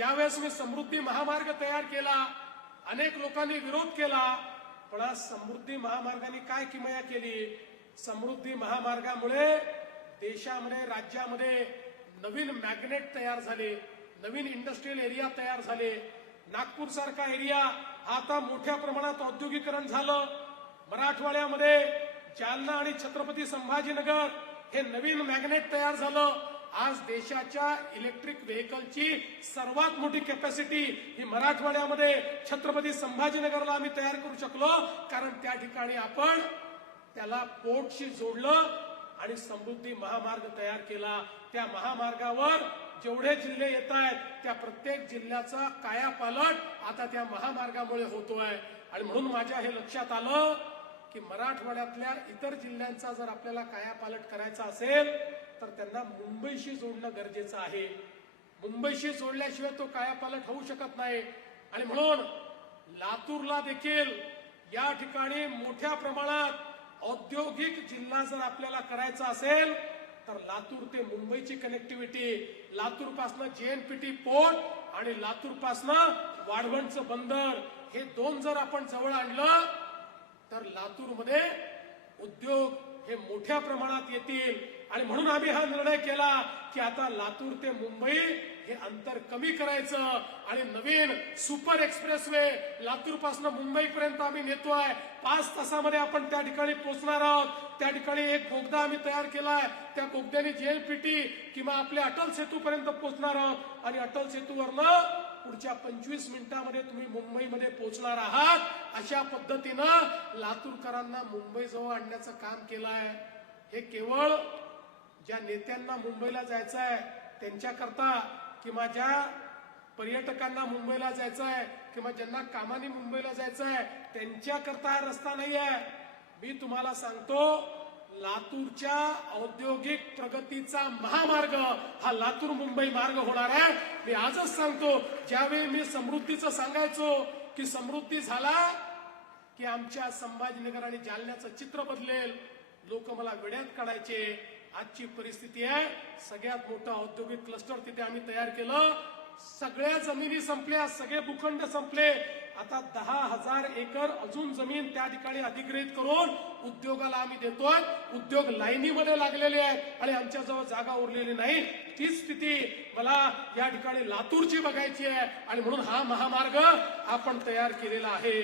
ज्यावेळेस मी समृद्धी महामार्ग तयार केला अनेक लोकांनी विरोध केला पण आज समृद्धी महामार्गाने काय किमया केली? समृद्धी महामार्गामुळे देशामध्ये राज्यामध्ये नवीन मॅग्नेट तयार झाले नवीन इंडस्ट्रीयल एरिया तयार झाले. नागपूर सारखा एरिया आता मोठ्या प्रमाणात औद्योगिकरण झालं. मराठवाड्यामध्ये जालना आणि छत्रपती संभाजीनगर हे नवीन मॅग्नेट तयार झालं. आज देशाच्या इलेक्ट्रिक व्हेकलची सर्वात मोठी कॅपॅसिटी ही मराठवाड्यामध्ये छत्रपती संभाजीनगरला आम्ही तयार करू शकलो. कारण त्या ठिकाणी आपण त्याला पोर्टशी जोडलं आणि समृद्धी महामार्ग तयार केला. त्या महामार्गावर जेवढे जिल्हे येत आहेत त्या प्रत्येक जिल्ह्याचा कायापालट आता त्या महामार्गामुळे होतोय. आणि म्हणून माझ्या हे लक्षात आलं की मराठवाड्यातल्या इतर जिल्ह्यांचा जर आपल्याला कायापालट करायचा असेल तर त्यांना मुंबईशी जोडणं गरजेचं आहे. मुंबईशी जोडल्याशिवाय तो कायापालट होऊ शकत नाही. आणि म्हणून लातूरला देखील या ठिकाणी मोठ्या प्रमाणात औद्योगिक जिल्हा जर आपल्याला करायचा असेल तर लातूर ते मुंबईची कनेक्टिव्हिटी लातूर पासनं जेएनपीटी पोर्ट आणि लातूर पासनं वाढवणचं बंदर हे दोन जर आपण जवळ आणलं तर लातूरमध्ये उद्योग हे मोठ्या प्रमाणात येतील. आणि म्हणून आम्ही हा निर्णय केला की आता लातूर ते मुंबई हे अंतर कमी करायचं. आणि नवीन सुपर एक्सप्रेसवे लातूरपासून मुंबई पर्यंत आम्ही नेतोय. पाच तासामध्ये आपण त्या ठिकाणी पोहोचणार आहोत. त्या ठिकाणी एक बोगदा आम्ही तयार केलाय. त्या बोगद्याने जेएलपीटी किंवा आपल्या अटल सेतू पर्यंत पोहोचणार आहोत. आणि अटल सेतूवरनं पुढच्या पंचवीस मिनिटांमध्ये तुम्ही मुंबईमध्ये पोहोचणार आहात. अशा पद्धतीनं लातूरकरांना मुंबईजवळ आणण्याचं काम केलं आहे हे केवळ ज्या नेत्यांना मुंबईला जायचं आहे त्यांच्याकरता किंवा ज्या पर्यटकांना मुंबईला जायचं आहे किंवा ज्यांना कामाने मुंबईला जायचं आहे त्यांच्याकरता हा रस्ता नाही आहे मी तुम्हाला सांगतो लातूरच्या औद्योगिक प्रगतीचा महामार्ग हा लातूर मुंबई मार्ग होणार आहे. मी आजच सांगतो ज्यावेळी मी समृद्धीचं सांगायचो की समृद्धी झाला की आमच्या संभाजीनगर आणि जालन्याचं चित्र बदलेल. लोक मला वेड्यात काढायचे. आजची परिस्थिती आहे सगळ्यात मोठं औद्योगिक क्लस्टर तिथे आम्ही तयार केलं. सगळ्या जमिनी संपल्या सगळे भूखंड संपले. आता दहा हजार एकर अजून जमीन त्या ठिकाणी अधिग्रहित करून उद्योगाला आम्ही देतोय. उद्योग लाईनीमध्ये लागलेले आहेत आणि आमच्याजवळ जागा उरलेली नाही. तीच स्थिती मला या ठिकाणी लातूरची बघायची आहे आणि म्हणून हा महामार्ग आपण तयार केलेला आहे.